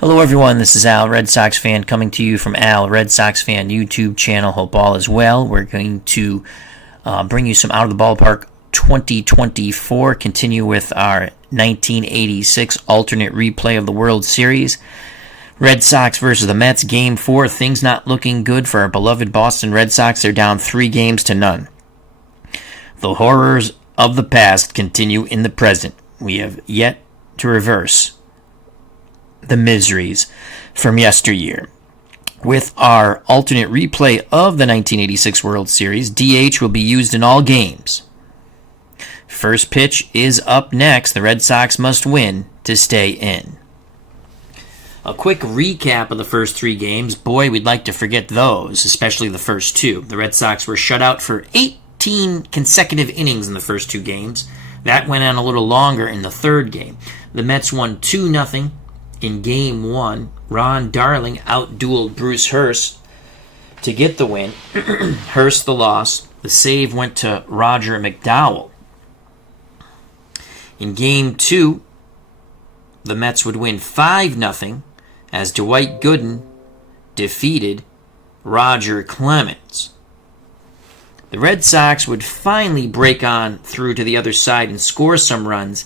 Hello everyone, this is Al, Red Sox fan, coming to you from Al, Red Sox fan YouTube channel. Hope all is well. We're going to bring you some Out of the Ballpark 2024, continue with our 1986 alternate replay of the World Series. Red Sox versus the Mets, Game 4. Things not looking good for our beloved Boston Red Sox. They're down 3-0. The horrors of the past continue in the present. We have yet to reverse the miseries from yesteryear. With our alternate replay of the 1986 World Series, DH will be used in all games. First pitch is up next. The Red Sox must win to stay in. A quick recap of the first 3 games. Boy, we'd like to forget those, especially the first 2. The Red Sox were shut out for 18 consecutive innings in the first 2 games. That went on a little longer in the 3rd game. The Mets won 2-0 in Game 1. Ron Darling outdueled Bruce Hurst to get the win. Hurst the loss. The save went to Roger McDowell. In Game 2, the Mets would win 5-0 as Dwight Gooden defeated Roger Clemens. The Red Sox would finally break on through to the other side and score some runs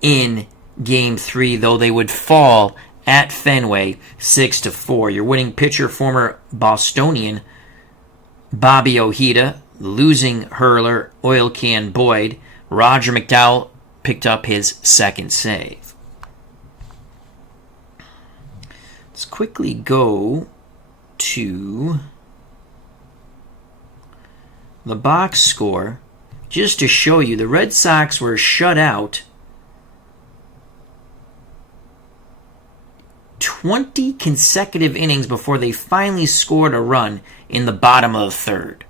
in Game 3, though they would fall at Fenway 6-4. Your winning pitcher, former Bostonian Bobby Ojeda, losing hurler Oil Can Boyd. Roger McDowell picked up his 2nd save. Let's quickly go to the box score just to show you the Red Sox were shut out 20 consecutive innings before they finally scored a run in the bottom of the 3rd.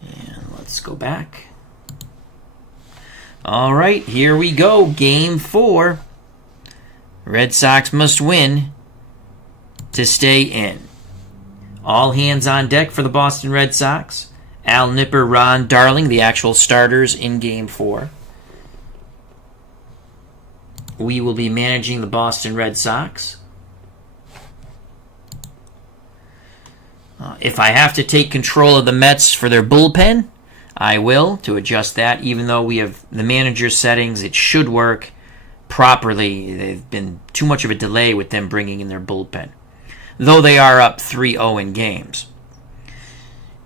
And let's go back. All right, here we go. Game 4. Red Sox must win to stay in. All hands on deck for the Boston Red Sox. Al Nipper, Ron Darling, the actual starters in Game 4. We will be managing the Boston Red Sox. If I have to take control of the Mets for their bullpen, I will, to adjust that. Even though we have the manager settings, it should work properly. They've been too much of a delay with them bringing in their bullpen, though they are up 3-0 in games.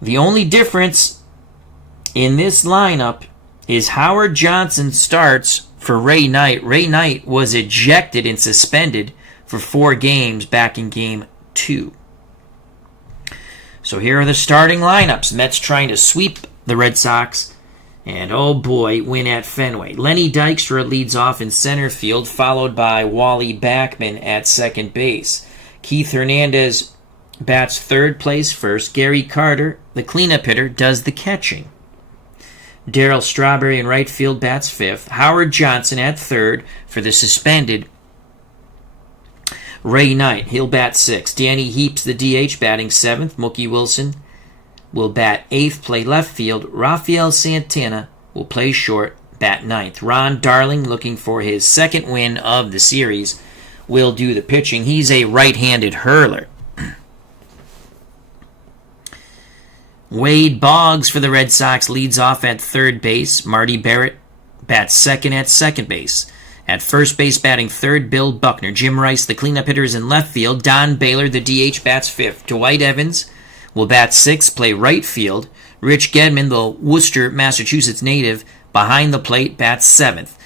The only difference in this lineup is Howard Johnson starts for Ray Knight. Ray Knight was ejected and suspended for 4 games back in Game 2. So here are the starting lineups. Mets trying to sweep the Red Sox, and oh boy, win at Fenway. Lenny Dykstra leads off in center field, followed by Wally Backman at second base. Keith Hernandez bats third, plays first. Gary Carter, the cleanup hitter, does the catching. Darryl Strawberry in right field bats fifth. Howard Johnson at third for the suspended Ray Knight. He'll bat sixth. Danny Heaps, the DH, batting seventh. Mookie Wilson will bat eighth, play left field. Rafael Santana will play short, bat ninth. Ron Darling, looking for his 2nd win of the series, will do the pitching. He's a right-handed hurler. Wade Boggs for the Red Sox leads off at third base. Marty Barrett bats second at second base. At first base, batting third, Bill Buckner. Jim Rice, the cleanup hitter, is in left field. Don Baylor, the DH, bats fifth. Dwight Evans will bat sixth, play right field. Rich Gedman, the Worcester, Massachusetts native, behind the plate, bats seventh.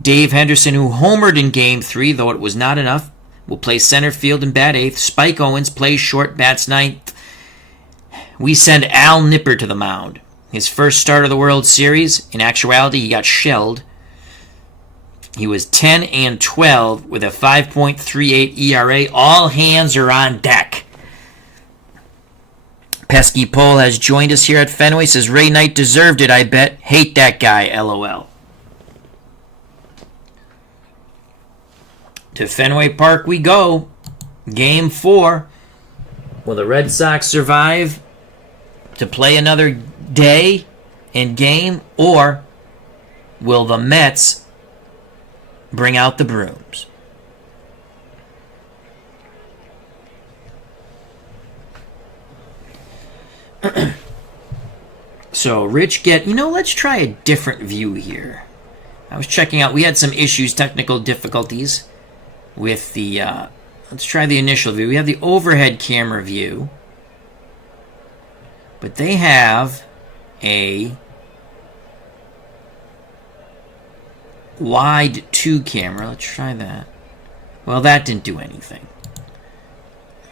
Dave Henderson, who homered in Game 3, though it was not enough, will play center field and bat eighth. Spike Owens plays short, bats ninth. We send Al Nipper to the mound. His first start of the World Series. In actuality, he got shelled. He was 10-12 with a 5.38 ERA. All hands are on deck. Pesky Pole has joined us here at Fenway. Says Ray Knight deserved it, I bet. Hate that guy, LOL. To Fenway Park we go. Game 4. Will the Red Sox survive to play another day and game, or will the Mets bring out the brooms. So, Rich let's try a different view here. I was checking out, we had some issues, technical difficulties with the, let's try the initial view. We have the overhead camera view, but they have a wide 2 camera. Let's try that. Well, that didn't do anything.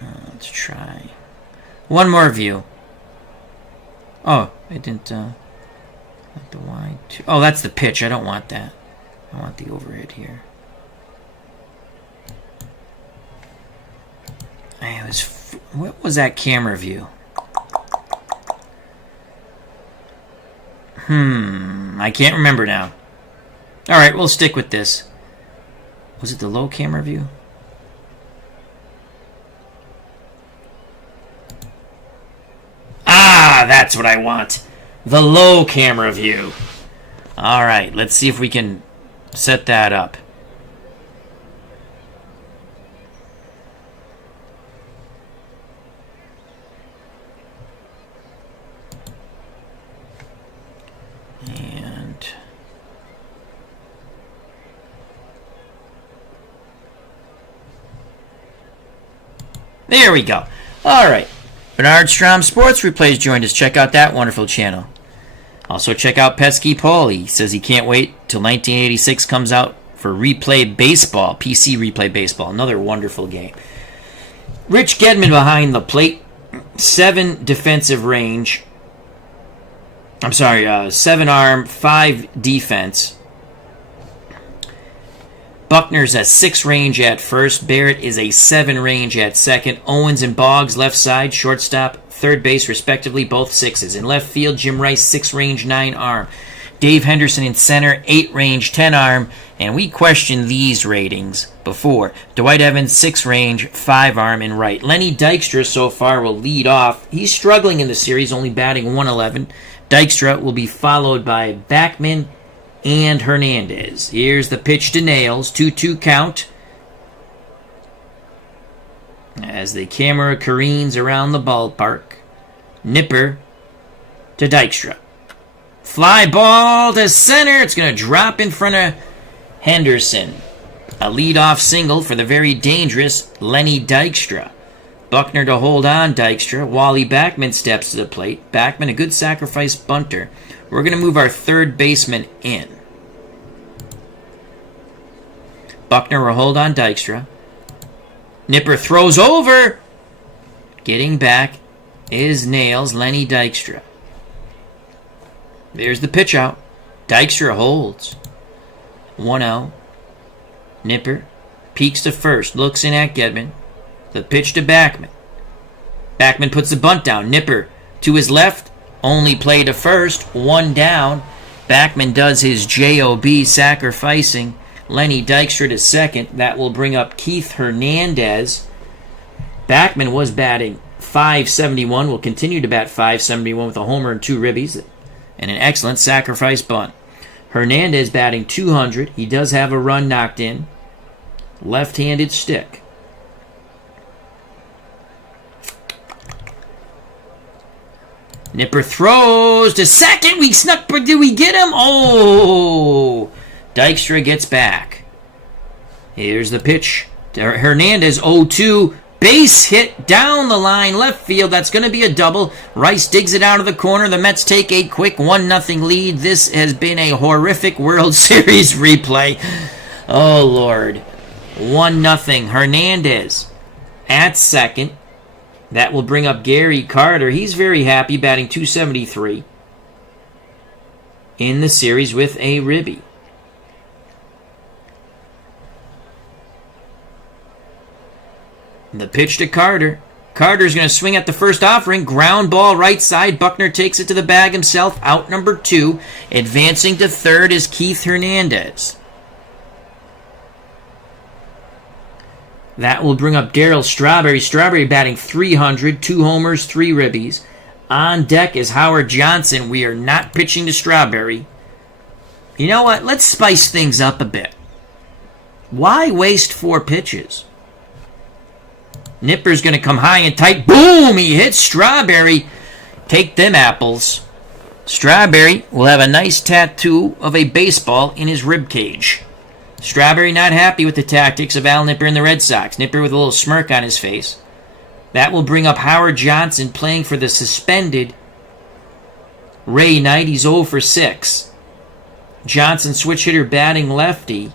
Let's try one more view. Oh, it didn't, not the wide 2. Oh, that's the pitch. I don't want that. I want the overhead here. What was that camera view? I can't remember now. Alright, we'll stick with this. Was it the low camera view? Ah, that's what I want. The low camera view. Alright, let's see if we can set that up. And there we go. Alright. Bernard Strom Sports Replays joined us. Check out that wonderful channel. Also check out Pesky Paul. He says he can't wait till 1986 comes out for Replay Baseball. PC Replay Baseball. Another wonderful game. Rich Gedman behind the plate. 7 defensive range. 7 arm, 5 defense. Buckner's a 6 range at first. Barrett is a 7 range at second. Owens and Boggs left side, shortstop, third base respectively, both 6s. In left field, Jim Rice 6 range, 9 arm. Dave Henderson in center, 8 range, 10 arm. And we questioned these ratings before. Dwight Evans 6 range, 5 arm in right. Lenny Dykstra so far will lead off. He's struggling in the series, only batting 111. Dykstra will be followed by Backman and Hernandez. Here's the pitch to Nails. 2-2 count. As the camera careens around the ballpark. Nipper to Dykstra. Fly ball to center. It's going to drop in front of Henderson. A leadoff single for the very dangerous Lenny Dykstra. Buckner to hold on Dykstra. Wally Backman steps to the plate. Backman, a good sacrifice bunter. We're going to move our third baseman in. Buckner will hold on Dykstra. Nipper throws over. Getting back is Nails, Lenny Dykstra. There's the pitch out. Dykstra holds. 1-0. Nipper peeks to first. Looks in at Gedman. The pitch to Backman. Backman puts the bunt down. Nipper to his left. Only play to first. 1 down. Backman does his JOB, sacrificing Lenny Dykstra to second. That will bring up Keith Hernandez. Backman was batting .571. Will continue to bat .571 with a homer and 2 ribbies. And an excellent sacrifice bunt. Hernandez batting .200. He does have a run knocked in. Left-handed stick. Nipper throws to second. We snuck, but did we get him? Oh! Dykstra gets back. Here's the pitch to Hernandez. 0-2. Base hit down the line, left field. That's going to be a double. Rice digs it out of the corner. The Mets take a quick 1-0 lead. This has been a horrific World Series replay. Oh, Lord. 1-0. Hernandez at second. That will bring up Gary Carter. He's very happy, batting .273 in the series with a ribby. The pitch to Carter. Carter's going to swing at the first offering. Ground ball right side. Buckner takes it to the bag himself. Out number 2. Advancing to third is Keith Hernandez. That will bring up Darryl Strawberry. Strawberry batting .300. 2 homers, 3 ribbies. On deck is Howard Johnson. We are not pitching to Strawberry. You know what? Let's spice things up a bit. Why waste 4 pitches? Nipper's going to come high and tight. Boom! He hits Strawberry. Take them apples. Strawberry will have a nice tattoo of a baseball in his rib cage. Strawberry not happy with the tactics of Al Nipper and the Red Sox. Nipper with a little smirk on his face. That will bring up Howard Johnson playing for the suspended Ray Knight. He's 0 for 6. Johnson switch hitter batting lefty.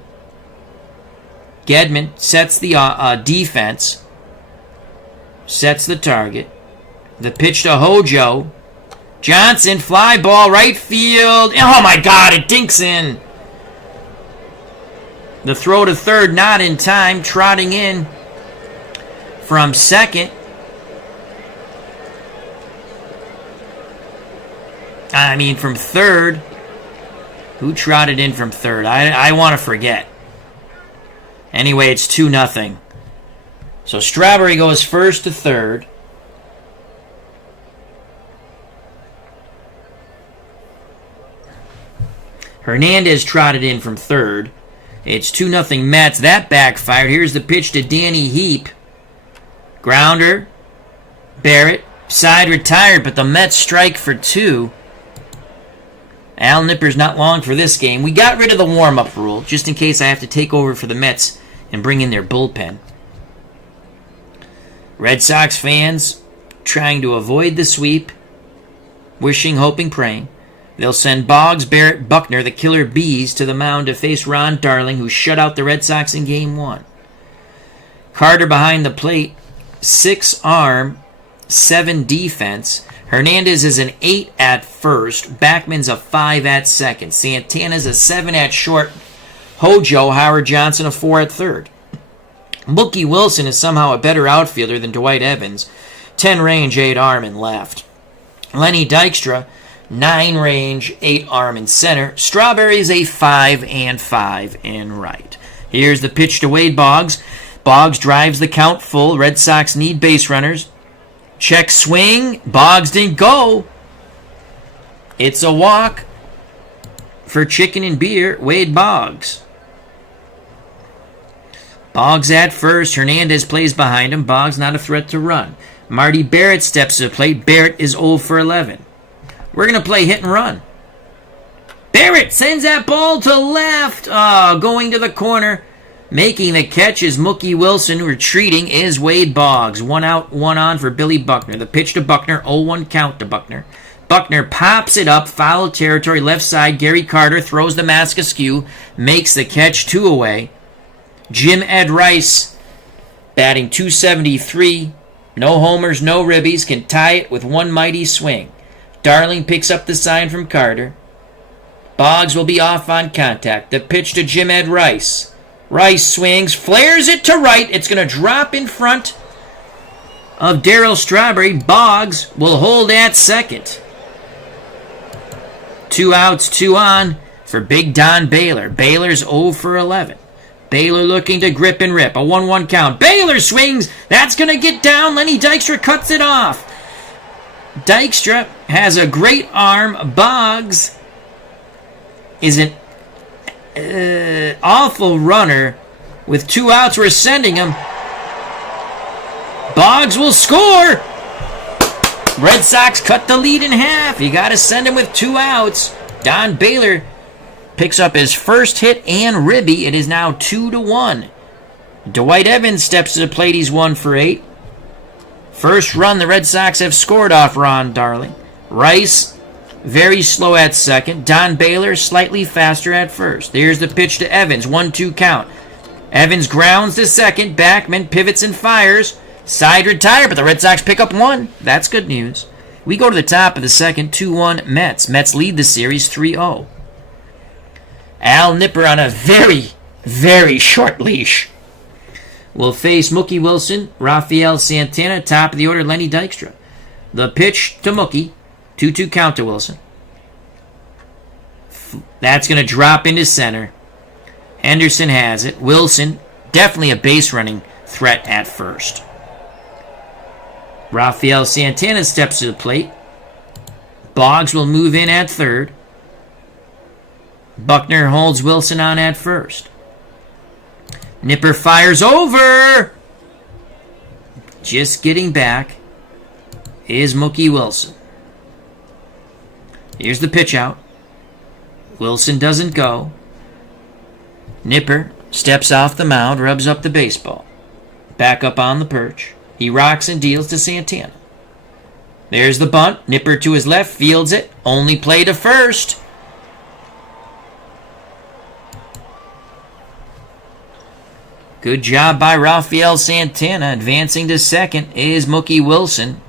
Gedman sets the defense. Sets the target. The pitch to Hojo. Johnson, fly ball, right field. Oh my God, it dinks in. The throw to third, not in time. Trotting in from second. From third. Who trotted in from third? I want to forget. Anyway, it's 2-0. So Strawberry goes first to third. Hernandez trotted in from third. It's 2-0 Mets. That backfired. Here's the pitch to Danny Heap. Grounder. Barrett. Side retired, but the Mets strike for 2. Al Nipper's not long for this game. We got rid of the warm-up rule, just in case I have to take over for the Mets and bring in their bullpen. Red Sox fans trying to avoid the sweep. Wishing, hoping, praying. They'll send Boggs, Barrett, Buckner, the Killer Bees, to the mound to face Ron Darling, who shut out the Red Sox in Game 1. Carter behind the plate, 6 arm, 7 defense. Hernandez is an 8 at first. Backman's a 5 at second. Santana's a 7 at short. Hojo, Howard Johnson, a 4 at third. Mookie Wilson is somehow a better outfielder than Dwight Evans. 10 range, 8 arm in left. Lenny Dykstra, 9 range, 8 arm in center. Strawberry is a 5 and 5 in right. Here's the pitch to Wade Boggs. Boggs drives the count full. Red Sox need base runners. Check swing. Boggs didn't go. It's a walk for chicken and beer. Wade Boggs. Boggs at first. Hernandez plays behind him. Boggs not a threat to run. Marty Barrett steps to the plate. Barrett is 0 for 11. We're going to play hit and run. Barrett sends that ball to left. Going to the corner. Making the catch is Mookie Wilson. Retreating is Wade Boggs. 1 out, 1 on for Billy Buckner. The pitch to Buckner. 0-1 count to Buckner. Buckner pops it up. Foul territory. Left side. Gary Carter throws the mask askew. Makes the catch. 2 away. Jim Ed Rice batting .273. No homers, no ribbies. Can tie it with one mighty swing. Darling picks up the sign from Carter. Boggs will be off on contact. The pitch to Jim Ed Rice. Rice swings, flares it to right. It's going to drop in front of Darryl Strawberry. Boggs will hold at second. 2 outs, 2 on for Big Don Baylor. Baylor's 0 for 11. Baylor looking to grip and rip. A 1-1 count. Baylor swings. That's going to get down. Lenny Dykstra cuts it off. Dykstra has a great arm. Boggs is an awful runner. With 2 outs, we're sending him. Boggs will score. Red Sox cut the lead in half. You got to send him with 2 outs. Don Baylor picks up his first hit and ribby. It is now 2-1. Dwight Evans steps to the plate. He's 1 for 8. First run the Red Sox have scored off Ron Darling. Rice, very slow at second. Don Baylor, slightly faster at first. Here's the pitch to Evans. 1-2 count. Evans grounds to second. Backman pivots and fires. Side retired, but the Red Sox pick up 1. That's good news. We go to the top of the second. 2-1 Mets. Mets lead the series 3-0. Al Nipper on a very, very short leash will face Mookie Wilson, Rafael Santana, top of the order, Lenny Dykstra. The pitch to Mookie, 2-2 count to Wilson. That's going to drop into center. Henderson has it. Wilson, definitely a base running threat at first. Rafael Santana steps to the plate. Boggs will move in at third. Buckner holds Wilson on at first. Nipper fires over. Just getting back is Mookie Wilson. Here's the pitch out. Wilson doesn't go. Nipper steps off the mound, rubs up the baseball. Back up on the perch. He rocks and deals to Santana. There's the bunt. Nipper to his left, fields it. Only play to first. Good job by Rafael Santana. Advancing to second is Mookie Wilson.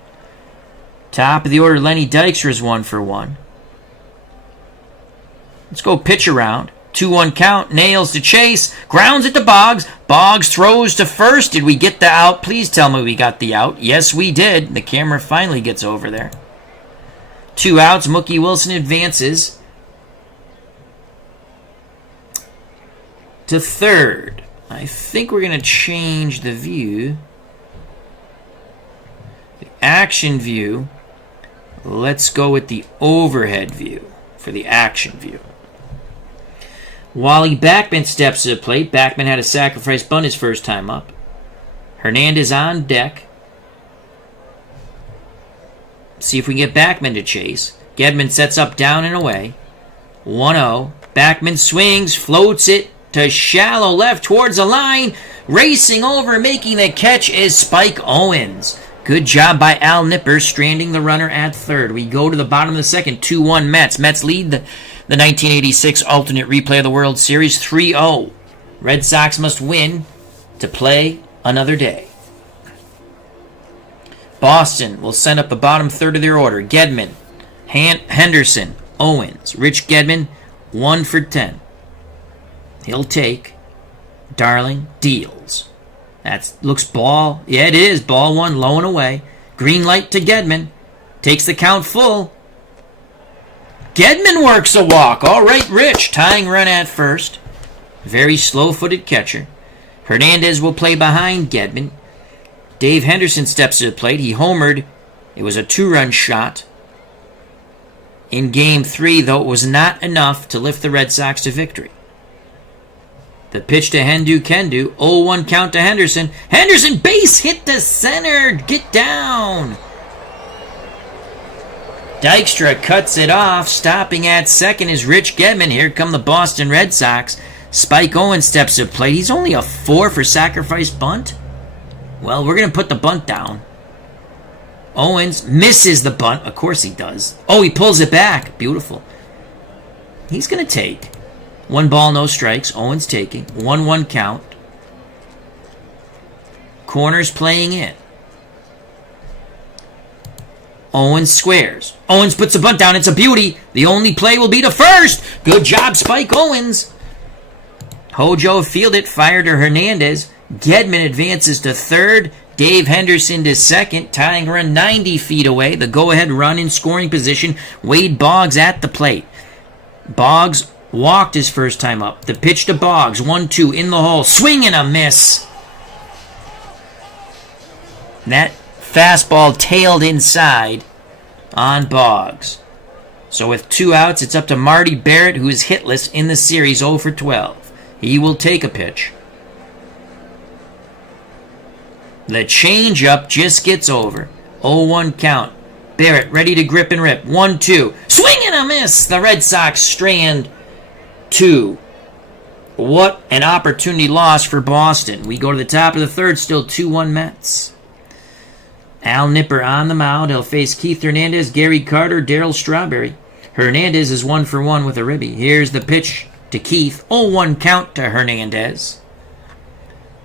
Top of the order, Lenny Dykstra's 1 for 1. Let's go pitch around. 2-1 count. Nails to Chase. Grounds it to Boggs. Boggs throws to first. Did we get the out? Please tell me we got the out. Yes, we did. The camera finally gets over there. 2 outs. Mookie Wilson advances to third. I think we're going to change the view. The action view. Let's go with the overhead view for the action view. Wally Backman steps to the plate. Backman had a sacrifice bunt his first time up. Hernandez on deck. See if we can get Backman to chase. Gedman sets up down and away. 1-0. Backman swings, floats it to shallow left towards the line. Racing over, making the catch is Spike Owens. Good job by Al Nipper, stranding the runner at third. We go to the bottom of the second, 2-1 Mets. Mets lead the 1986 alternate replay of the World Series 3-0. Red Sox must win to play another day. Boston will send up the bottom third of their order. Gedman, Henderson, Owens. Rich Gedman, 1 for 10. He'll take. Darling deals. That looks ball. Yeah, it is. Ball 1, low and away. Green light to Gedman. Takes the count full. Gedman works a walk. All right, Rich. Tying run at first. Very slow-footed catcher. Hernandez will play behind Gedman. Dave Henderson steps to the plate. He homered. It was a 2-run shot in Game 3, though it was not enough to lift the Red Sox to victory. The pitch to Hendu Kendu. 0-1 count to Henderson. Henderson base hit to center. Get down. Dykstra cuts it off. Stopping at second is Rich Gedman. Here come the Boston Red Sox. Spike Owens steps to the plate. He's only a 4 for sacrifice bunt. Well, we're going to put the bunt down. Owens misses the bunt. Of course he does. Oh, he pulls it back. Beautiful. He's going to take. 1 ball, no strikes. Owens taking. 1-1 count. Corners playing in. Owens squares. Owens puts the bunt down. It's a beauty. The only play will be to first. Good job, Spike Owens. Hojo fielded, fired to Hernandez. Gedman advances to third. Dave Henderson to second. Tying run 90 feet away. The go-ahead run in scoring position. Wade Boggs at the plate. Boggs walked his first time up. The pitch to Boggs. 1-2 in the hole. Swing and a miss. That fastball tailed inside on Boggs. So with 2 outs, it's up to Marty Barrett, who is hitless in the series, 0 for 12. He will take a pitch. The changeup just gets over. 0-1 count. Barrett ready to grip and rip. 1-2. Swing and a miss. The Red Sox strand 2. What an opportunity lost for Boston. We go to the top of the third, still 2-1 Mets. Al Nipper on the mound. He'll face Keith Hernandez, Gary Carter, Darryl Strawberry. Hernandez is 1 for 1 with a ribby. Here's the pitch to Keith. 0-1 count to Hernandez.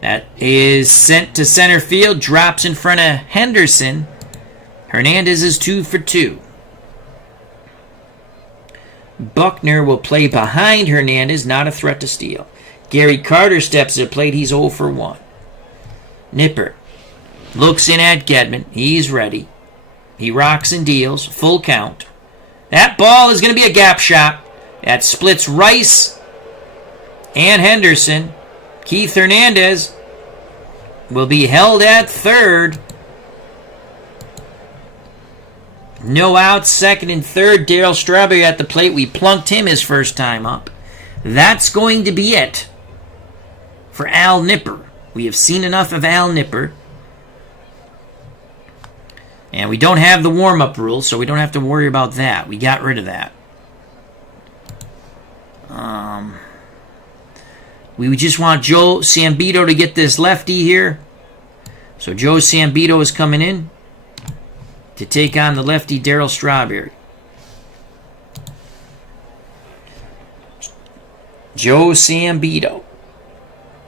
That is sent to center field. Drops in front of Henderson. Hernandez is 2 for 2. Buckner will play behind Hernandez, not a threat to steal. Gary Carter steps to the plate. He's 0 for 1. Nipper looks in at Gedman. He's ready. He rocks and deals. Full count. That ball is going to be a gap shot. That splits Rice and Henderson. Keith Hernandez will be held at third. No outs, second and third. Darryl Strawberry at the plate. We plunked him his first time up. That's going to be it for for Al Nipper. We have seen enough of Al Nipper. And we don't have the warm-up rule, so we don't have to worry about that. We got rid of that. We just want Joe Sambito to get this lefty here. So Joe Sambito is coming in to take on the lefty Darryl Strawberry. Joe Sambito.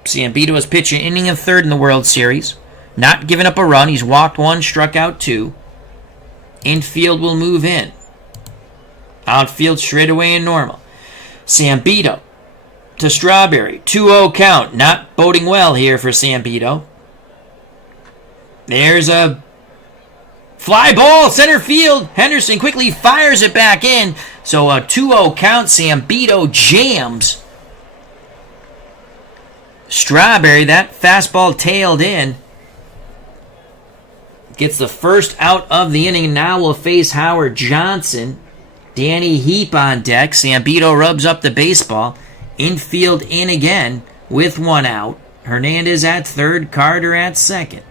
Sambito is pitching inning of third in the World Series. Not giving up a run. He's walked one, struck out two. Infield will move in. Outfield straight away in normal. Sambito to Strawberry. 2-0 count. Not boding well here for Sambito. There's a fly ball, center field. Henderson quickly fires it back in. So a 2-0 count. Sambito jams Strawberry. That fastball tailed in. Gets the first out of the inning. Now will face Howard Johnson. Danny Heap on deck. Sambito rubs up the baseball. Infield in again with one out. Hernandez at third. Carter at second.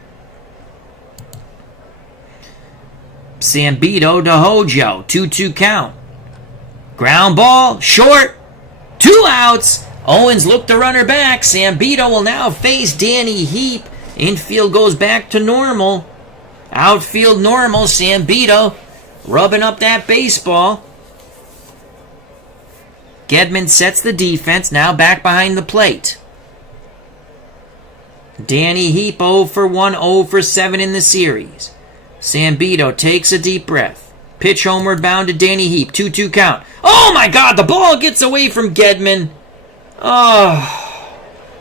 Sambito to Hojo. 2-2 count. Ground ball. Short. 2 outs. Owens looked the runner back. Sambito will now face Danny Heap. Infield goes back to normal. Outfield normal. Sambito rubbing up that baseball. Gedman sets the defense. Now back behind the plate. Danny Heap 0 for 1, 0 for 7 in the series. Sambito takes a deep breath. Pitch homeward bound to Danny Heap. 2-2 count. Oh my God, the ball gets away from Gedman. Oh.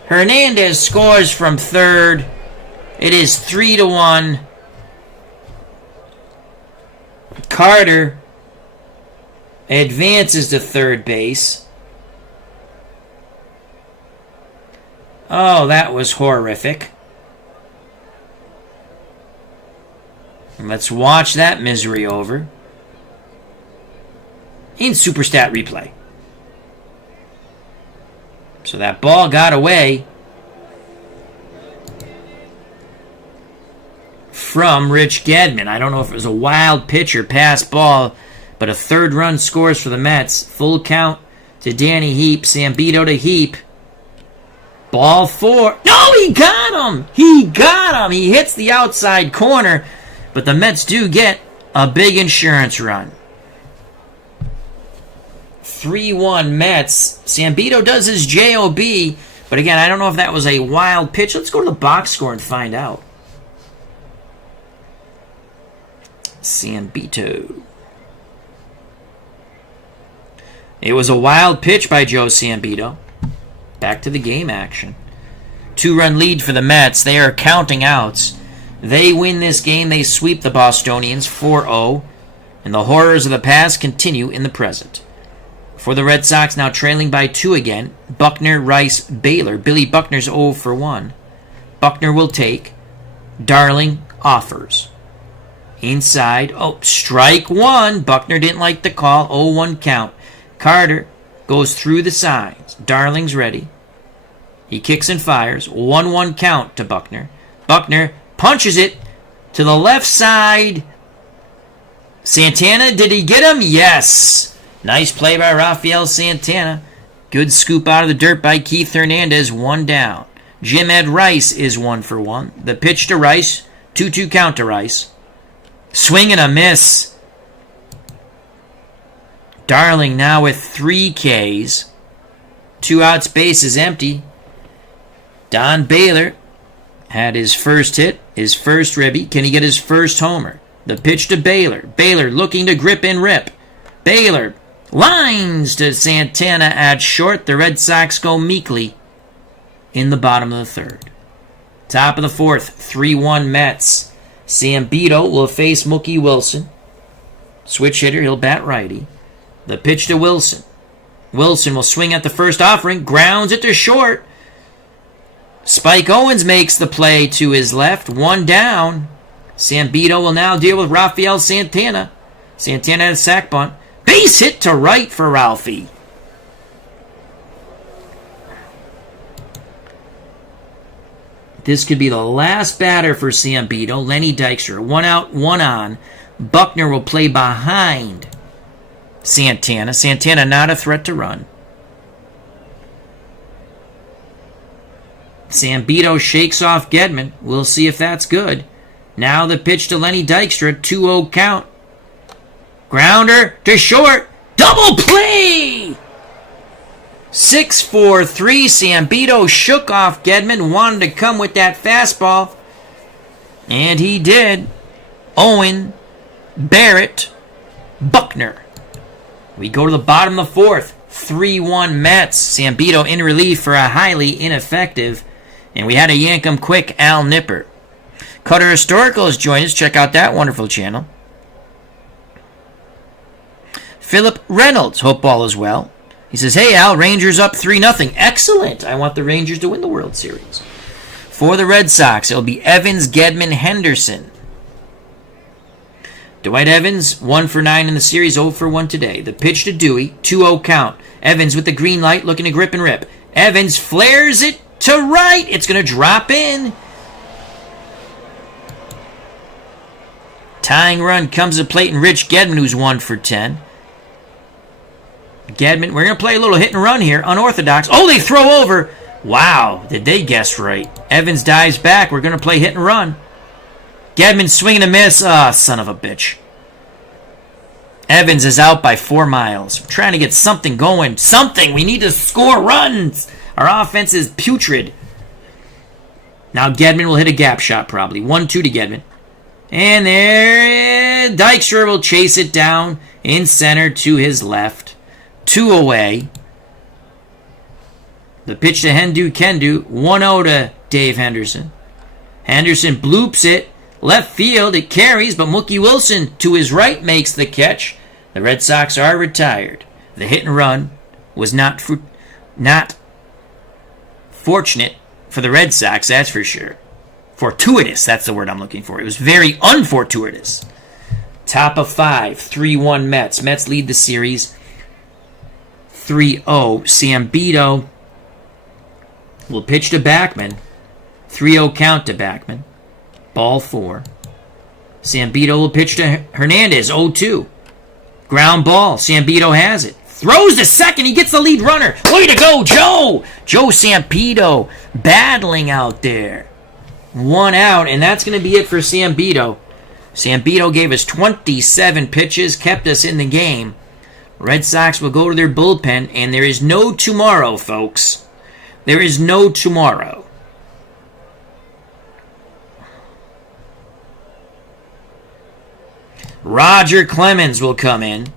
Hernandez scores from third. It is 3-1. Carter advances to third base. Oh, that was horrific. Let's watch that misery over in Superstat replay. So that ball got away from Rich Gedman. I don't know if it was a wild pitch or pass ball, but a third run scores for the Mets. Full count to Danny Heap. Sambito to Heap. Ball 4. No, he got him! He got him! He hits the outside corner, but the Mets do get a big insurance run. 3-1 Mets. Sambito does his JOB, but again, I don't know if that was a wild pitch. Let's go to the box score and find out. Sambito. It was a wild pitch by Joe Sambito. Back to the game action. 2-run lead for the Mets. They are counting outs. They win this game. They sweep the Bostonians 4-0. And the horrors of the past continue in the present. For the Red Sox, now trailing by 2 again. Buckner, Rice, Baylor. Billy Buckner's 0 for 1. Buckner will take. Darling offers. Inside. Oh, strike 1. Buckner didn't like the call. 0-1 count. Carter goes through the signs. Darling's ready. He kicks and fires. 1-1 count to Buckner. Buckner punches it to the left side. Santana, did he get him? Yes. Nice play by Rafael Santana. Good scoop out of the dirt by Keith Hernandez. 1 down. Jim Ed Rice is 1 for 1. The pitch to Rice. 2-2 count to Rice. Swing and a miss. Darling now with 3 Ks. 2 outs, base is empty. Don Baylor had his first hit, his first ribby. Can he get his first homer? The pitch to Baylor. Baylor looking to grip and rip. Baylor lines to Santana at short. The Red Sox go meekly in the bottom of the third. Top of the fourth, 3-1 Mets. Sambito will face Mookie Wilson. Switch hitter, he'll bat righty. The pitch to Wilson. Wilson will swing at the first offering. Grounds it to short. Spike Owens makes the play to his left. 1 down. Sambito will now deal with Rafael Santana. Santana had a sac bunt. Base hit to right for Ralphie. This could be the last batter for Sambito. Lenny Dykstra. 1 out, 1 on. Buckner will play behind Santana. Santana not a threat to run. Sambito shakes off Gedman. We'll see if that's good. Now the pitch to Lenny Dykstra. 2-0 count. Grounder to short. Double play! 6-4-3. Sambito shook off Gedman. Wanted to come with that fastball. And he did. Owen, Barrett, Buckner. We go to the bottom of the fourth. 3-1 Mets. Sambito in relief for a highly ineffective. And we had to yank him quick, Al Nipper. Cutter Historical has joined us. Check out that wonderful channel. Philip Reynolds. Hope all is well. He says, hey, Al, Rangers up 3-0. Excellent. I want the Rangers to win the World Series. For the Red Sox, it'll be Evans, Gedman, Henderson. Dwight Evans, 1 for 9 in the series, 0 for 1 today. The pitch to Dewey, 2-0 count. Evans with the green light, looking to grip and rip. Evans flares it to right. It's going to drop in. Tying run comes to plate, and Rich Gedman, who's 1 for 10. Gedman, we're going to play a little hit and run here. Unorthodox. Oh, they throw over. Wow, did they guess right? Evans dives back. We're going to play hit and run. Gedman swinging a miss. Ah, son of a bitch. Evans is out by 4 miles. We're trying to get something going. Something. We need to score runs. Our offense is putrid. Now Gedman will hit a gap shot probably. 1-2 to Gedman. And there, Dykstra will chase it down in center to his left. 2 away. The pitch to Hendu Kendu. 1-0 to Dave Henderson. Henderson bloops it. Left field, it carries, but Mookie Wilson to his right makes the catch. The Red Sox are retired. The hit and run was not fortunate for the Red Sox, that's for sure. Fortuitous, that's the word I'm looking for. It was very unfortuitous. Top of 5, 3-1 Mets. Mets lead the series 3-0. Sambito will pitch to Backman. 3-0 count to Backman. Ball 4. Sambito will pitch to Hernandez. 0-2. Ground ball. Sambito has it. Throws to second. He gets the lead runner. Way to go, Joe! Joe Sambito battling out there. 1 out, and that's going to be it for Sambito. Sambito gave us 27 pitches, kept us in the game. Red Sox will go to their bullpen, and there is no tomorrow, folks. There is no tomorrow. Roger Clemens will come in.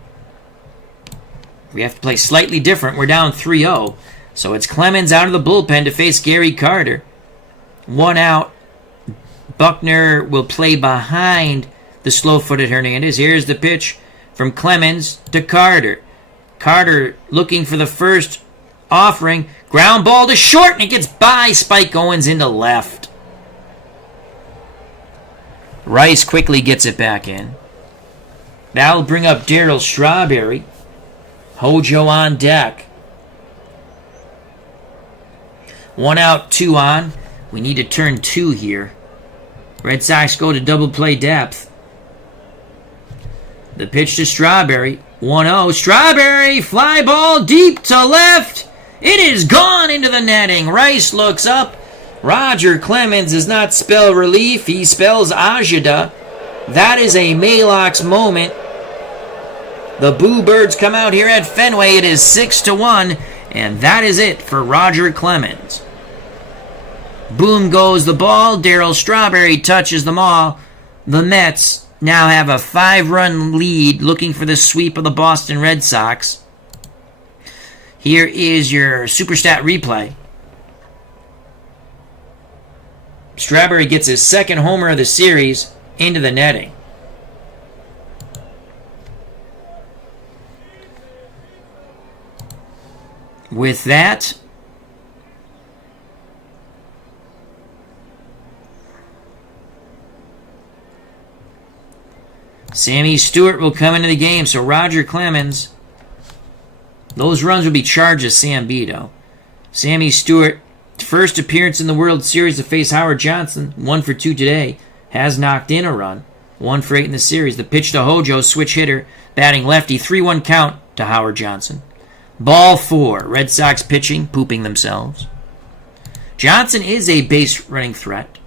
We have to play slightly different. We're down 3-0. So it's Clemens out of the bullpen to face Gary Carter. 1 out. Buckner will play behind the slow-footed Hernandez. Here's the pitch from Clemens to Carter. Carter looking for the first offering. Ground ball to short, and it gets by Spike Owens into left. Rice quickly gets it back in. That'll bring up Darryl Strawberry. Hojo on deck. 1 out, 2 on. We need to turn 2 here. Red Sox go to double play depth. The pitch to Strawberry. 1-0. Strawberry, fly ball deep to left. It is gone into the netting. Rice looks up. Roger Clemens does not spell relief. He spells Ajita. That is a Malox moment. The Boo Birds come out here at Fenway. It is 6-1, and that is it for Roger Clemens. Boom goes the ball. Darryl Strawberry touches them all. The Mets now have a 5-run lead looking for the sweep of the Boston Red Sox. Here is your Superstat replay. Strawberry gets his second homer of the series into the netting. With that, Sammy Stewart will come into the game, so Roger Clemens, those runs will be charged to Sambito. Sammy Stewart First appearance in the World Series to face Howard Johnson. 1 for 2 today. Has knocked in a run. 1 for 8 in the series. The pitch to Hojo, switch hitter, batting lefty. 3-1 count to Howard Johnson. Ball 4. Red Sox pitching, pooping themselves. Johnson is a base running threat.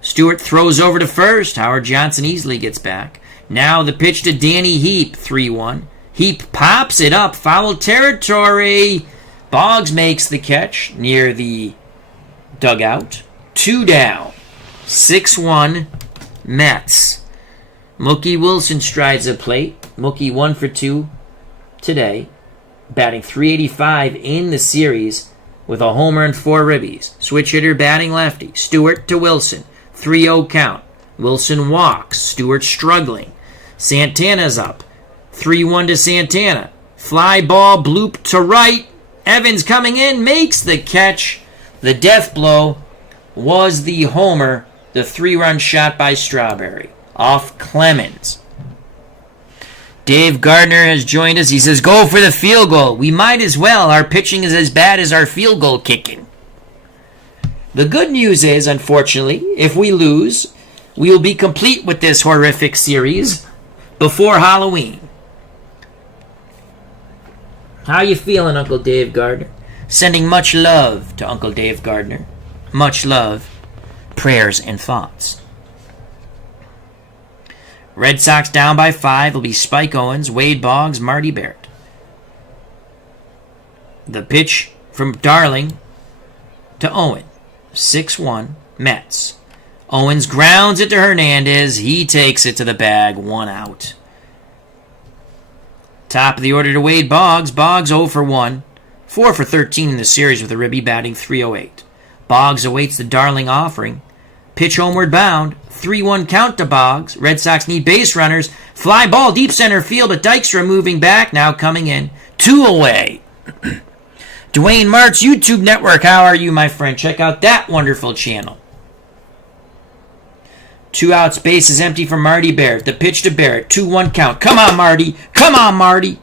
Stewart throws over to first. Howard Johnson easily gets back. Now the pitch to Danny Heap, 3-1. Heap pops it up, foul territory. Boggs makes the catch near the dugout. 2 down. 6-1 Mets. Mookie Wilson strides the plate. Mookie 1 for 2 today. Batting .385 in the series with a homer and 4 ribbies. Switch hitter batting lefty. Stewart to Wilson. 3-0 count. Wilson walks. Stewart struggling. Santana's up. 3-1 to Santana. Fly ball bloop to right. Evans coming in, makes the catch. The death blow was the homer, the 3-run shot by Strawberry off Clemens. Dave Gardner has joined us. He says, go for the field goal. We might as well. Our pitching is as bad as our field goal kicking. The good news is, unfortunately, if we lose, we will be complete with this horrific series before Halloween. How you feeling, Uncle Dave Gardner? Sending much love to Uncle Dave Gardner. Much love, prayers, and thoughts. Red Sox down by 5 will be Spike Owens, Wade Boggs, Marty Barrett. The pitch from Darling to Owen. 6-1 Mets. Owens grounds it to Hernandez. He takes it to the bag. 1 out. Top of the order to Wade Boggs. Boggs 0 for 1. 4 for 13 in the series with a ribby, batting .308. Boggs awaits the Darling offering. Pitch homeward bound. 3-1 count to Boggs. Red Sox need base runners. Fly ball deep center field, but Dykstra moving back. Now coming in. 2 away. Dwayne Mart's YouTube network. How are you, my friend? Check out that wonderful channel. 2 outs, base is empty for Marty Barrett. The pitch to Barrett. 2-1 count. Come on, Marty. Come on, Marty.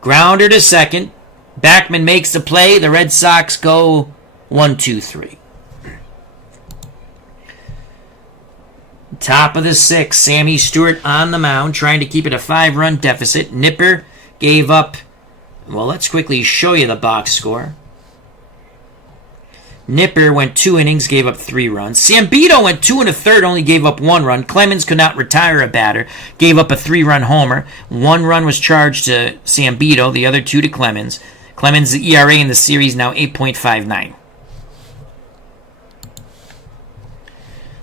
Grounder to second. Backman makes the play. The Red Sox go 1-2-3. Top of the 6th. Sammy Stewart on the mound, trying to keep it a 5-run deficit. Nipper gave up. Well, let's quickly show you the box score. Nipper went 2 innings, gave up 3 runs. Sambito went 2 1/3, only gave up 1 run. Clemens could not retire a batter, gave up a 3-run homer. 1 run was charged to Sambito, the other 2 to Clemens. Clemens' ERA in the series now 8.59.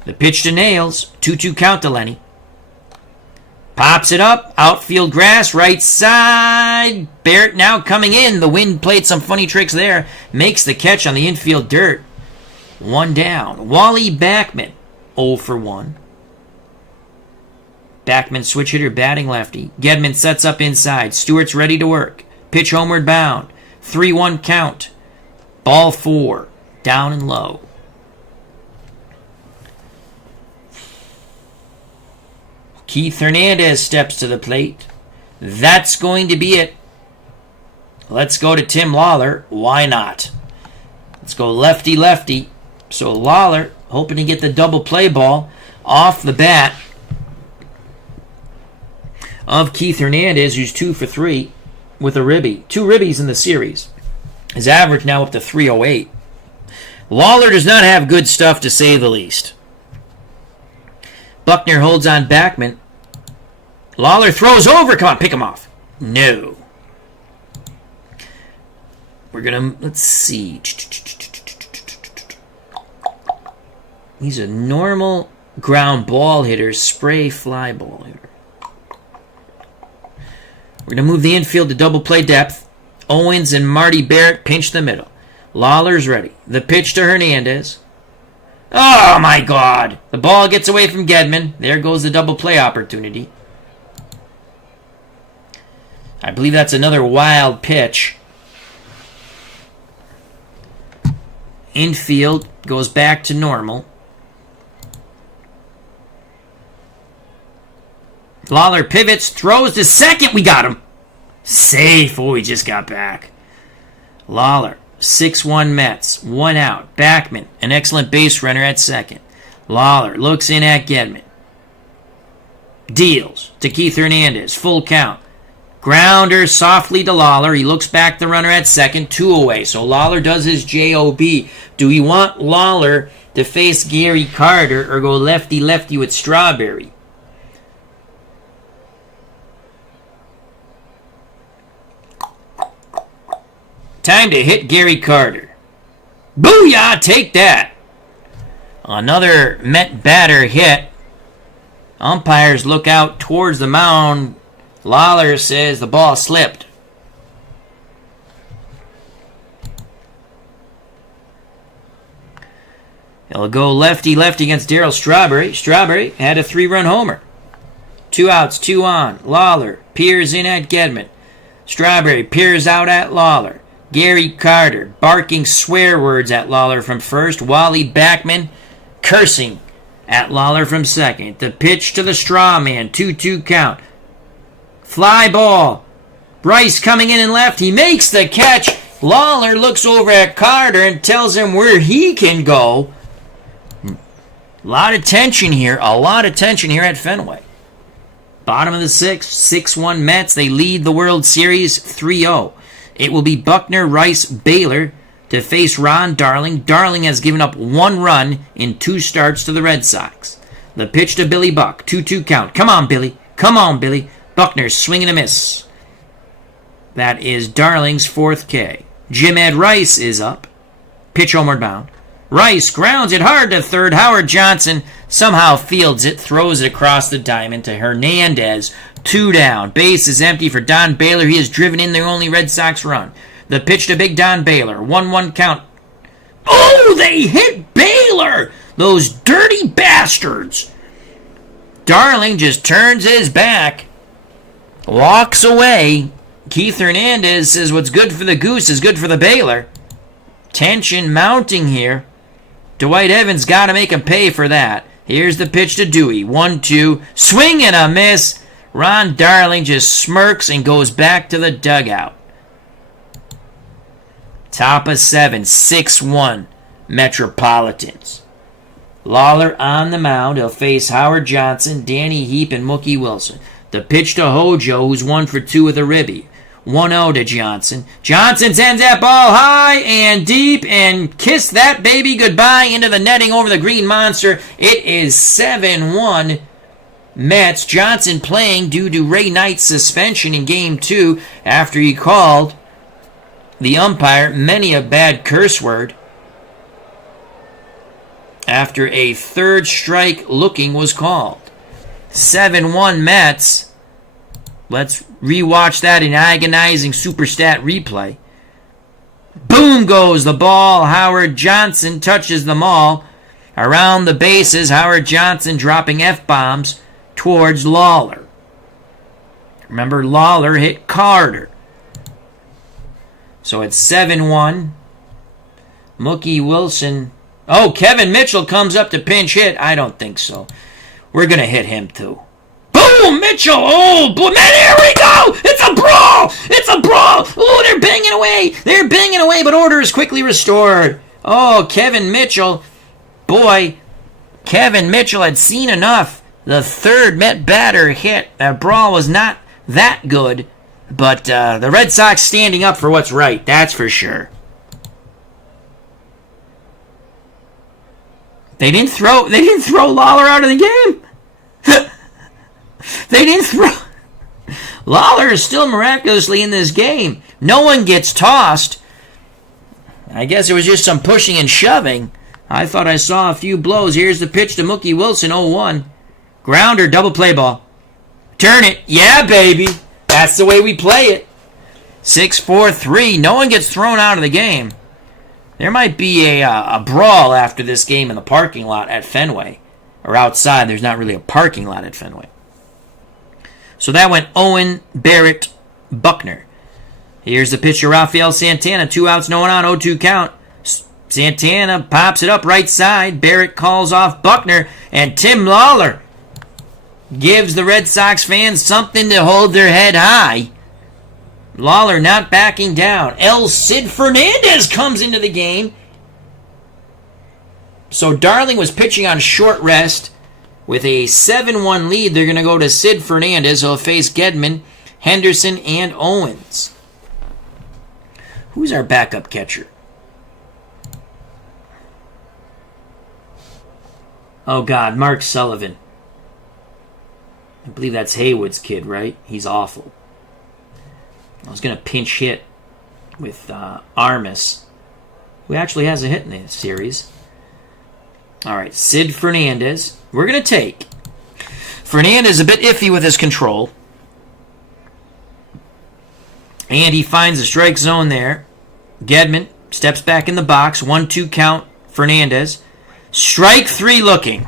The pitch to Nails, 2-2 count to Lenny. Pops it up, outfield grass, right side. Barrett now coming in. The wind played some funny tricks there. Makes the catch on the infield dirt. 1 down. Wally Backman, 0 for 1. Backman switch hitter batting lefty. Gedman sets up inside. Stewart's ready to work. Pitch homeward bound. 3-1 count. Ball 4. Down and low. Keith Hernandez steps to the plate. That's going to be it. Let's go to Tim Lawler. Why not? Let's go lefty-lefty. So Lawler, hoping to get the double play ball off the bat of Keith Hernandez, who's 2 for 3 with a ribby. 2 ribbies in the series. His average now up to .308. Lawler does not have good stuff, to say the least. Buckner holds on Backman. Lawler throws over. Come on, pick him off. No. We're going to, let's see. He's a normal ground ball hitter, spray fly ball hitter. We're going to move the infield to double play depth. Owens and Marty Barrett pinch the middle. Lawler's ready. The pitch to Hernandez. Oh, my God. The ball gets away from Gedman. There goes the double play opportunity. I believe that's another wild pitch. Infield goes back to normal. Lawler pivots, throws to second. We got him. Safe. Oh, he just got back. Lawler 6-1 Mets. 1 out. Backman, an excellent base runner at second. Lawler looks in at Gedman. Deals to Keith Hernandez. Full count. Grounder softly to Lawler. He looks back the runner at second. 2 away. So Lawler does his J.O.B. Do we want Lawler to face Gary Carter or go lefty-lefty with Strawberry? Time to hit Gary Carter. Booyah! Take that. Another Met batter hit. Umpires look out towards the mound. Lawler says the ball slipped. He'll go lefty-lefty against Darryl Strawberry. Strawberry had a 3-run homer. 2 outs, 2 on. Lawler peers in at Gedman. Strawberry peers out at Lawler. Gary Carter barking swear words at Lawler from first. Wally Backman cursing at Lawler from second. The pitch to the straw man. 2-2 count. Fly ball. Bryce coming in and left. He makes the catch. Lawler looks over at Carter and tells him where he can go. A lot of tension here. A lot of tension here at Fenway. Bottom of the 6th. 6-1 Mets. They lead the World Series 3-0. It will be Buckner, Rice, Baylor to face Ron Darling. Darling has given up 1 run in 2 starts to the Red Sox. The pitch to Billy Buck. 2-2 count. Come on, Billy. Come on, Billy. Buckner swinging a miss. That is Darling's 4th K. Jim Ed Rice is up. Pitch homeward bound. Rice grounds it hard to third. Howard Johnson somehow fields it, throws it across the diamond to Hernandez. 2 down. Base is empty for Don Baylor. He has driven in the only Red Sox run. The pitch to Big Don Baylor. 1-1 count. Oh, they hit Baylor! Those dirty bastards! Darling just turns his back, walks away. Keith Hernandez says what's good for the goose is good for the Baylor. Tension mounting here. Dwight Evans got to make him pay for that. Here's the pitch to Dewey. 1-2. Swing and a miss. Ron Darling just smirks and goes back to the dugout. Top of 7. 6-1 Metropolitans. Lawler on the mound. He'll face Howard Johnson, Danny Heap, and Mookie Wilson. The pitch to Hojo, who's 1 for 2 with a ribby. 1-0 to Johnson. Johnson sends that ball high and deep and kiss that baby goodbye into the netting over the Green Monster. It is 7-1 Mets. Johnson playing due to Ray Knight's suspension in Game 2 after he called the umpire many a bad curse word after a 3rd strike looking was called. 7-1 Mets. Let's rewatch that in agonizing Superstat replay. Boom goes the ball. Howard Johnson touches them all. Around the bases, Howard Johnson dropping F-bombs towards Lawler. Remember, Lawler hit Carter. So it's 7-1. Mookie Wilson. Oh, Kevin Mitchell comes up to pinch hit. I don't think so. We're going to hit him too. Boom! Mitchell! Oh, boy, man, here we go! It's a brawl! It's a brawl! Oh, they're banging away! They're banging away, but order is quickly restored. Oh, Kevin Mitchell. Boy, Kevin Mitchell had seen enough. The 3rd Met batter hit. That brawl was not that good, but the Red Sox standing up for what's right, that's for sure. They didn't throw Lawler out of the game. They didn't throw. Lawler is still miraculously in this game. No one gets tossed. I guess it was just some pushing and shoving. I thought I saw a few blows. Here's the pitch to Mookie Wilson, 0-1. Grounder, double play ball. Turn it. Yeah, baby. That's the way we play it. 6-4-3. No one gets thrown out of the game. There might be a brawl after this game in the parking lot at Fenway. Or outside. There's not really a parking lot at Fenway. So that went Owen, Barrett, Buckner. Here's the pitch to Rafael Santana. 2 outs, no one on, 0-2 count. Santana pops it up right side. Barrett calls off Buckner. And Tim Lawler gives the Red Sox fans something to hold their head high. Lawler not backing down. Sid Fernandez comes into the game. So Darling was pitching on short rest. With a 7-1 lead, they're going to go to Sid Fernandez. He'll face Gedman, Henderson, and Owens. Who's our backup catcher? Oh, God, Mark Sullivan. I believe that's Haywood's kid, right? He's awful. I was going to pinch hit with Armas, who actually has a hit in this series. All right, Sid Fernandez. We're going to take. Fernandez a bit iffy with his control. And he finds the strike zone there. Gedman steps back in the box. 1-2 count. Fernandez. Strike 3 looking.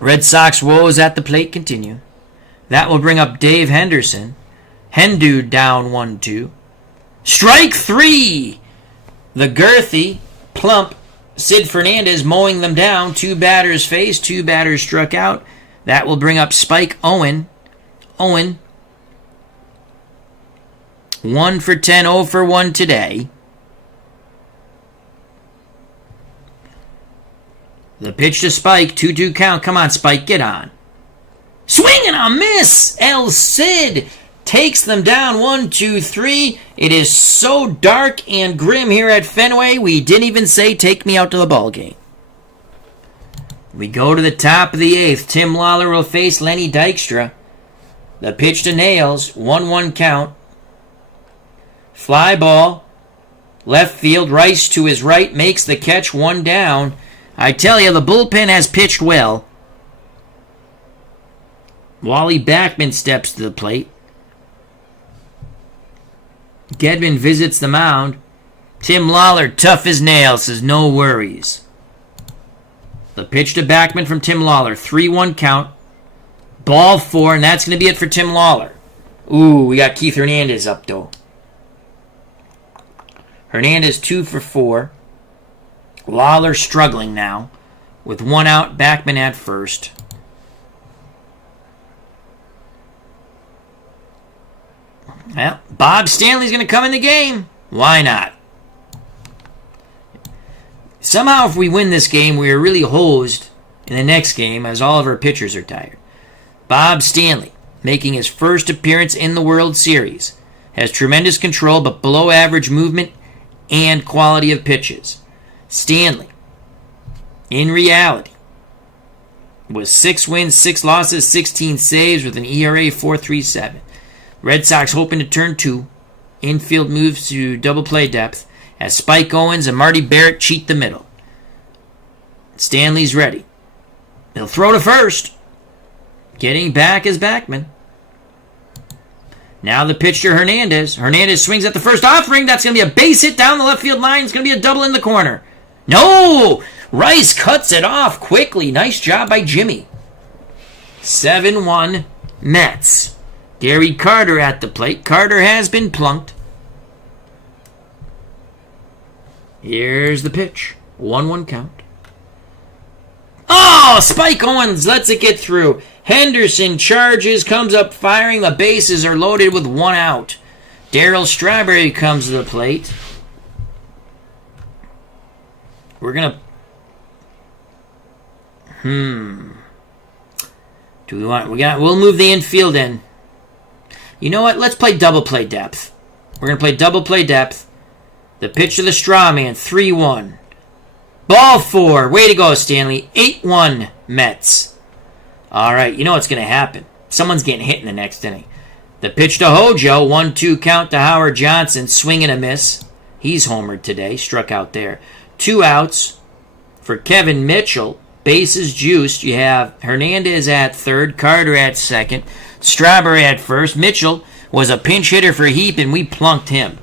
Red Sox woes at the plate continue. That will bring up Dave Henderson. Hendu down 1-2. Strike 3. The girthy, plump Sid Fernandez mowing them down. 2 batters faced, 2 batters struck out. That will bring up Spike Owen. 1 for 10, 0 for 1 today. The pitch to Spike, 2-2 count. Come on, Spike, get on. Swing and a miss! Sid takes them down 1-2-3. It is so dark and grim here at Fenway, we didn't even say take me out to the ball game. We go to the top of the 8th. Tim Lawler will face Lenny Dykstra. The pitch to Nails, 1-1 count. Fly ball, left field. Rice to his right makes the catch, 1 down. I tell you, the bullpen has pitched well. Wally Backman steps to the plate. Gedman visits the mound. Tim Lawler, tough as nails, says no worries. The pitch to Backman from Tim Lawler. 3-1 count. Ball 4, and that's going to be it for Tim Lawler. Ooh, we got Keith Hernandez up, though. Hernandez 2 for 4. Lawler struggling now. With 1 out, Backman at first. Well, Bob Stanley's going to come in the game. Why not? Somehow, if we win this game, we are really hosed in the next game as all of our pitchers are tired. Bob Stanley, making his first appearance in the World Series, has tremendous control but below average movement and quality of pitches. Stanley, in reality, was 6 wins, 6 losses, 16 saves with an ERA 4.37. Red Sox hoping to turn 2. Infield moves to double play depth as Spike Owens and Marty Barrett cheat the middle. Stanley's ready. He'll throw to first. Getting back is Backman. Now the pitch to Hernandez. Hernandez swings at the first offering. That's going to be a base hit down the left field line. It's going to be a double in the corner. No! Rice cuts it off quickly. Nice job by Jimmy. 7-1 Mets. Gary Carter at the plate. Carter has been plunked. Here's the pitch. 1-1 count. Oh! Spike Owens lets it get through. Henderson charges, comes up firing. The bases are loaded with 1 out. Darryl Strawberry comes to the plate. We're going to... Do we want... We'll move the infield in. You know what? Let's play double play depth. We're going to play double play depth. The pitch to the straw man. 3-1. Ball 4. Way to go, Stanley. 8-1 Mets. All right. You know what's going to happen. Someone's getting hit in the next inning. The pitch to Hojo. 1-2 count to Howard Johnson. Swing and a miss. He's homered today. Struck out there. 2 outs for Kevin Mitchell. Bases juiced. You have Hernandez at third. Carter at second. Strawberry at first. Mitchell was a pinch hitter for Heap, and we plunked him.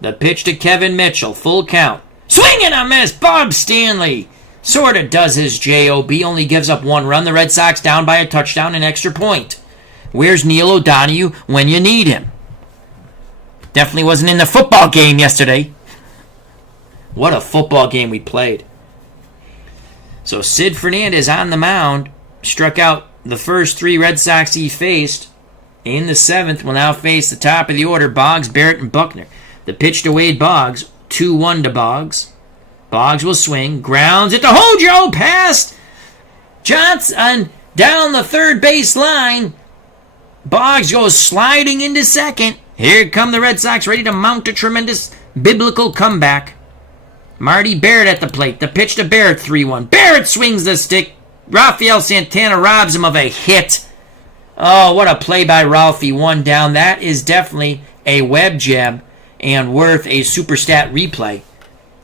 The pitch to Kevin Mitchell. Full count. Swing and a miss. Bob Stanley sort of does his job. Only gives up 1 run. The Red Sox down by a touchdown and extra point. Where's Neil O'Donoghue when you need him? Definitely wasn't in the football game yesterday. What a football game we played. So Sid Fernandez on the mound. Struck out the first 3 Red Sox he faced. in the 7th will now face the top of the order, Boggs, Barrett, and Buckner. The pitch to Wade Boggs, 2-1 to Boggs. Boggs will swing, grounds it to Hojo, past Johnson down the third base line. Boggs goes sliding into second. Here come the Red Sox, ready to mount a tremendous biblical comeback. Marty Barrett at the plate. The pitch to Barrett, 3-1. Barrett swings the stick. Rafael Santana robs him of a hit. Oh, what a play by Ralphie. 1 down. That is definitely a web gem and worth a super stat replay.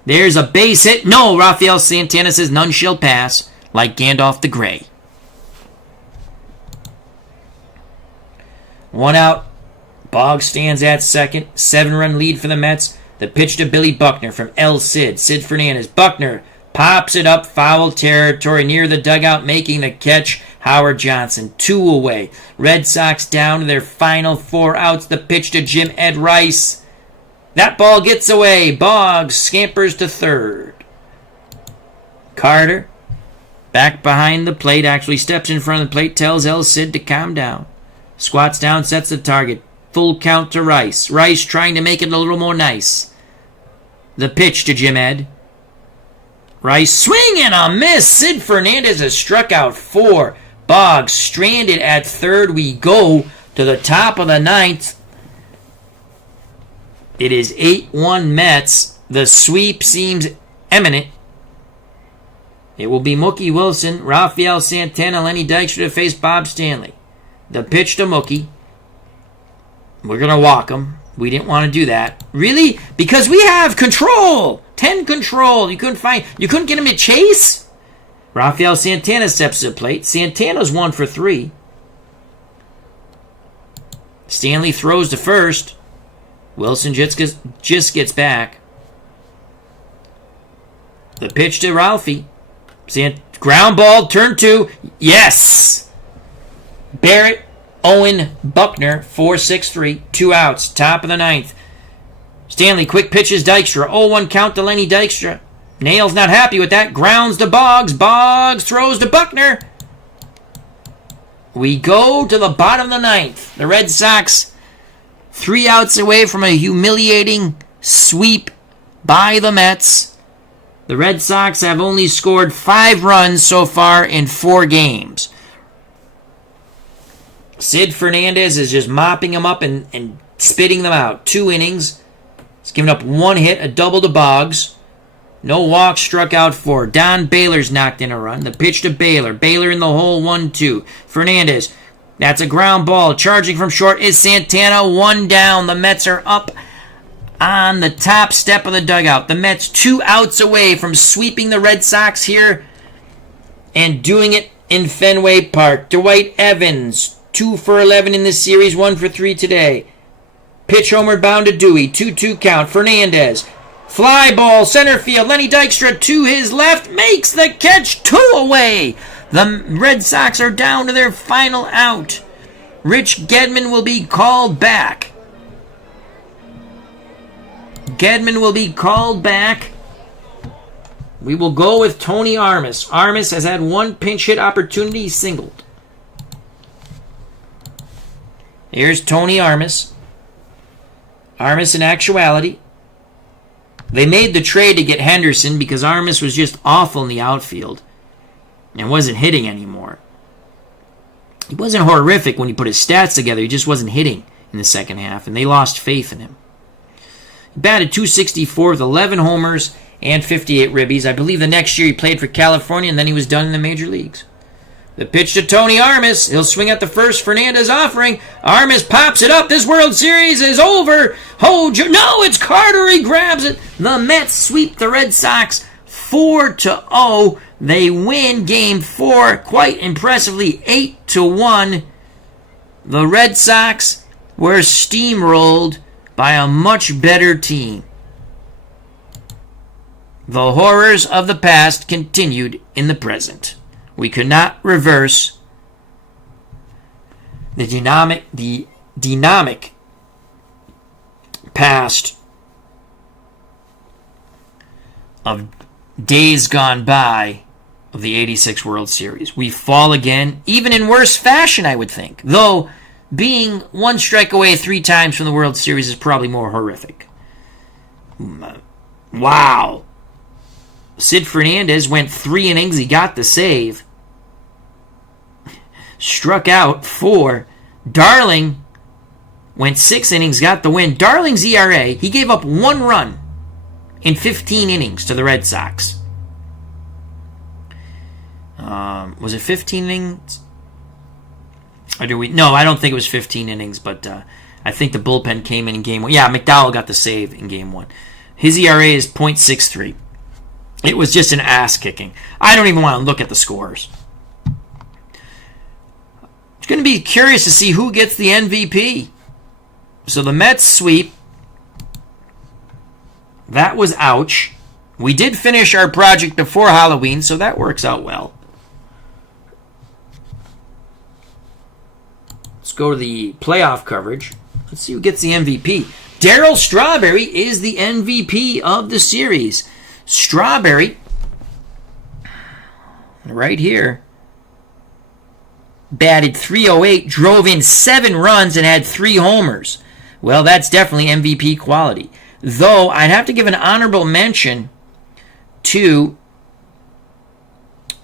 There's a base hit. No, Rafael Santana says none shall pass, like Gandalf the Grey. 1 out. Boggs stands at second. 7-run lead for the Mets. The pitch to Billy Buckner from El Cid. Sid Fernandez. Buckner pops it up. Foul territory near the dugout, making the catch. Howard Johnson. 2 away. Red Sox down to their final 4 outs. The pitch to Jim Ed Rice. That ball gets away. Boggs scampers to third. Carter, back behind the plate, actually steps in front of the plate, tells El Cid to calm down. Squats down, sets the target. Full count to Rice. Rice trying to make it a little more nice. The pitch to Jim Ed. Rice swing and a miss. Sid Fernandez has struck out 4. Boggs stranded at third. We go to the top of the 9th. It is 8-1 Mets. The sweep seems imminent. It will be Mookie Wilson, Rafael Santana, Lenny Dykstra to face Bob Stanley. The pitch to Mookie. We're going to walk him. We didn't want to do that. Really? Because we have control. 10 control. You couldn't get him to chase? Rafael Santana steps to the plate. Santana's 1 for 3. Stanley throws to first. Wilson just gets back. The pitch to Ralphie. Ground ball, turn 2. Yes! Barrett, Owen, Buckner, 4-6-3. 2 outs, top of the 9th. Stanley quick pitches Dykstra. 0-1 count to Lenny Dykstra. Nail's not happy with that. Grounds to Boggs. Boggs throws to Buckner. We go to the bottom of the 9th. The Red Sox 3 outs away from a humiliating sweep by the Mets. The Red Sox have only scored 5 runs so far in 4 games. Sid Fernandez is just mopping them up and spitting them out. 2 innings. He's given up 1 hit, a double to Boggs. No walks, struck out 4. Don Baylor's knocked in a run. The pitch to Baylor. Baylor in the hole, 1-2. Fernandez. That's a ground ball. Charging from short is Santana. 1 down. The Mets are up on the top step of the dugout. The Mets 2 outs away from sweeping the Red Sox here and doing it in Fenway Park. Dwight Evans, 2 for 11 in this series, 1 for 3 today. Pitch homeward bound to Dewey. 2-2 count. Fernandez. Fly ball, center field. Lenny Dykstra to his left. Makes the catch. 2 away. The Red Sox are down to their final out. Rich Gedman will be called back. Gedman will be called back. We will go with Tony Armas. Armas has had 1 pinch hit opportunity. He singled. Here's Tony Armas. Armas in actuality. They made the trade to get Henderson because Armas was just awful in the outfield and wasn't hitting anymore. He wasn't horrific when he put his stats together. He just wasn't hitting in the second half, and they lost faith in him. He batted .264 with 11 homers and 58 ribbies. I believe the next year he played for California, and then he was done in the major leagues. The pitch to Tony Armas. He'll swing at the first. Fernandez offering. Armas pops it up. This World Series is over. No, it's Carter. He grabs it. The Mets sweep the Red Sox 4-0. They win Game 4 quite impressively, 8-1. The Red Sox were steamrolled by a much better team. The horrors of the past continued in the present. We could not reverse the dynamic past of days gone by of the 86 World Series. We fall again, even in worse fashion, I would think. Though being one strike away 3 times from the World Series is probably more horrific. Wow. Sid Fernandez went 3 innings. He got the save. Struck out 4. Darling went 6 innings, got the win. Darling's ERA, he gave up 1 run in 15 innings to the Red Sox. Was it 15 innings? Or do we? No, I don't think it was 15 innings, but I think the bullpen came in game 1. Yeah, McDowell got the save in game 1. His ERA is .63. It was just an ass kicking. I don't even want to look at the scores. It's going to be curious to see who gets the MVP. So the Mets sweep. That was ouch. We did finish our project before Halloween, so that works out well. Let's go to the playoff coverage. Let's see who gets the MVP. Darryl Strawberry is the MVP of the series. Strawberry, right here, batted .308, drove in 7 runs, and had 3 homers. Well, that's definitely MVP quality. Though, I'd have to give an honorable mention to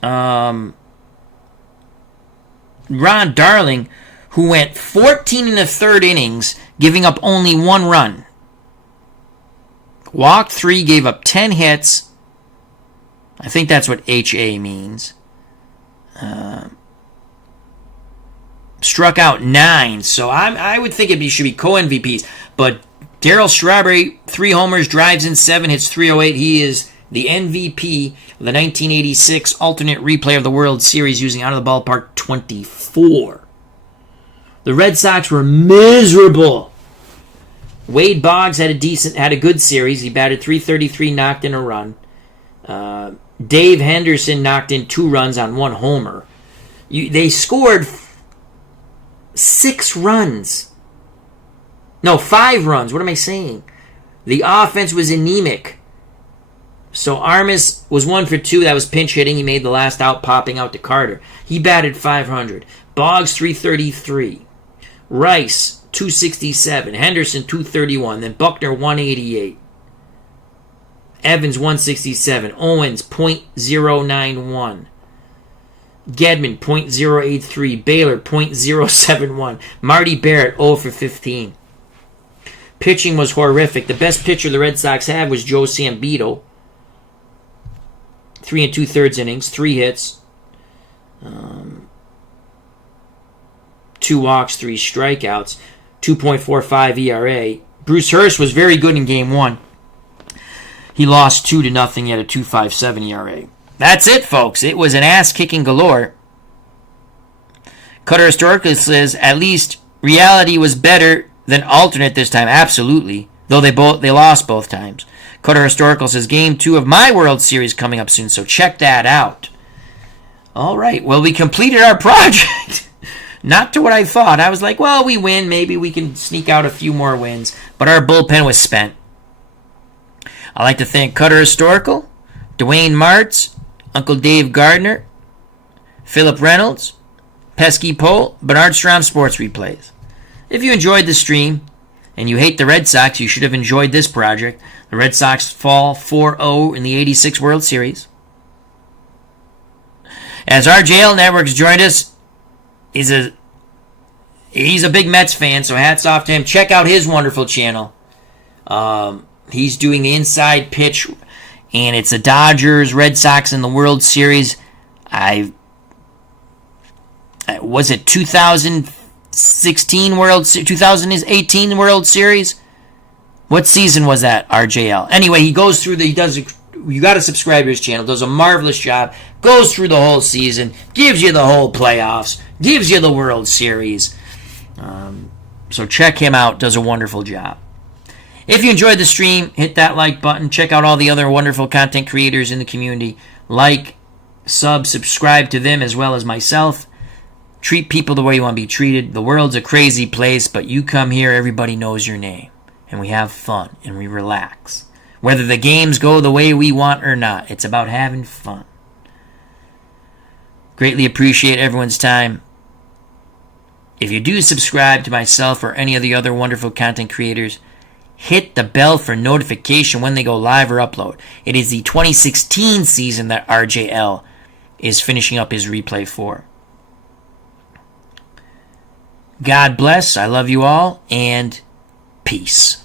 Ron Darling, who went 14 in the 3rd innings, giving up only 1 run. Walked 3, gave up 10 hits. I think that's what HA means. Struck out 9. So I would think it should be co-MVPs. But Darryl Strawberry, 3 homers, drives in 7, hits .308. He is the MVP of the 1986 alternate replay of the World Series using Out of the Ballpark 24. The Red Sox were miserable. Wade Boggs had a good series. He batted .333, knocked in a run. Dave Henderson knocked in 2 runs on 1 homer. They scored 6 runs. No, 5 runs. What am I saying? The offense was anemic. So Armas was 1 for 2. That was pinch hitting. He made the last out, popping out to Carter. He batted .500. Boggs .333. Rice .267. Henderson .231. Then Buckner .188. Evans .167. Owens .091. Gedman .083. Baylor .071. Marty Barrett 0 for 15. Pitching was horrific. The best pitcher the Red Sox had was Joe Sambito. 3 2/3 innings, 3 hits, 2 walks, 3 strikeouts, 2.45 ERA. Bruce Hurst was very good in game 1. He lost 2-0. He had a 2.57 ERA. That's it, folks. It was an ass-kicking galore. Cutter Historically says, at least reality was better than alternate this time. Absolutely. Though they lost both times. Cutter Historical says, Game 2 of my World Series coming up soon, so check that out. All right. Well, we completed our project. Not to what I thought. I was like, well, we win. Maybe we can sneak out a few more wins. But our bullpen was spent. I'd like to thank Cutter Historical, Dwayne Martz, Uncle Dave Gardner, Philip Reynolds, Pesky Pole, Bernard Strom Sports Replays. If you enjoyed the stream and you hate the Red Sox, you should have enjoyed this project. The Red Sox fall 4-0 in the 86 World Series. As RJL Networks joined us, he's a big Mets fan, so hats off to him. Check out his wonderful channel. He's doing the inside pitch, and it's the Dodgers, Red Sox in the World Series. Was it 2018 World Series? What season was that, RJL? Anyway, he goes through you got to subscribe to his channel. Does a marvelous job. Goes through the whole season. Gives you the whole playoffs. Gives you the World Series. So check him out. Does a wonderful job. If you enjoyed the stream, hit that like button. Check out all the other wonderful content creators in the community. Like, subscribe to them as well as myself. Treat people the way you want to be treated. The world's a crazy place, but you come here, everybody knows your name. And we have fun, and we relax. Whether the games go the way we want or not, it's about having fun. Greatly appreciate everyone's time. if you do subscribe to myself or any of the other wonderful content creators, hit the bell for notification when they go live or upload. It is the 2016 season that RJL is finishing up his replay for. God bless. I love you all, and peace.